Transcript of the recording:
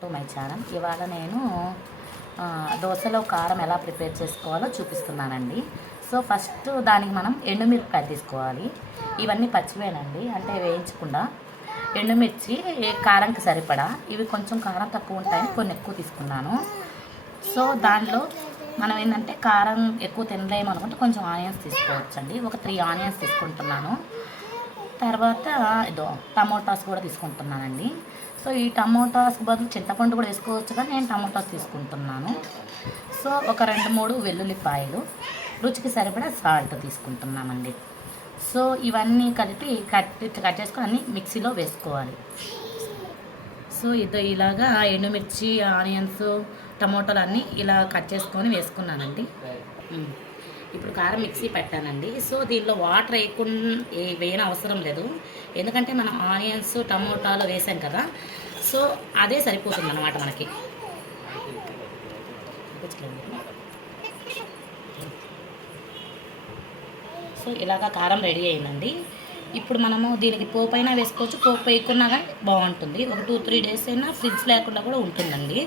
To my channel. ఇవాళ నేను దోశలో కారం ఎలా ప్రిపేర్ చేసుకోవాలో చూపిస్తున్నానండి. సో ఫస్ట్ దానికి మనం ఎండుమిరపకాయ తీసుకోవాలి. ఇవన్నీ పచ్చివేనండి, అంటే వేయించకుండా. ఎండుమిర్చి కారంకి సరిపడా, ఇవి కొంచెం కారం తక్కువ ఉంటాయని కొన్ని ఎక్కువ తీసుకున్నాను. సో దాంట్లో మనం ఏంటంటే కారం ఎక్కువ తినలేము అనుకుంటే కొంచెం ఆనియన్స్ తీసుకోవచ్చండి. ఒక 3 ఆనియన్స్ తీసుకుంటున్నాను. తర్వాత టమోటాస్ కూడా తీసుకుంటున్నానండి. సో ఈ టమోటాస్ బదులు చింతపండు కూడా వేసుకోవచ్చు, కానీ నేను టమోటాస్ తీసుకుంటున్నాను. సో ఒక 2-3 వెల్లుల్లిపాయలు, రుచికి సరిపడా సాల్ట్ తీసుకుంటున్నామండి. సో ఇవన్నీ కలిపి కట్ చేసుకొని అన్నీ మిక్సీలో వేసుకోవాలి. సో ఇలాగా ఎండుమిర్చి, ఆనియన్స్, టమోటాలు అన్నీ ఇలా కట్ చేసుకొని వేసుకున్నానండి. ఇప్పుడు కారం మిక్సీ పెట్టానండి. సో దీనిలో వాటర్ వేయని అవసరం లేదు, ఎందుకంటే మనం ఆనియన్స్, టమోటాలు వేసాం కదా. సో అదే సరిపోతుంది అన్నమాట మనకి. సో ఇలాగా కారం రెడీ అయిందండి. ఇప్పుడు మనము దీనికి పోపు అయినా వేసుకోవచ్చు, పోపు వేయకున్నా కానీ బాగుంటుంది. ఒక 2-3 డేస్ అయినా ఫ్రిడ్జ్ లేకుండా కూడా ఉంటుందండి.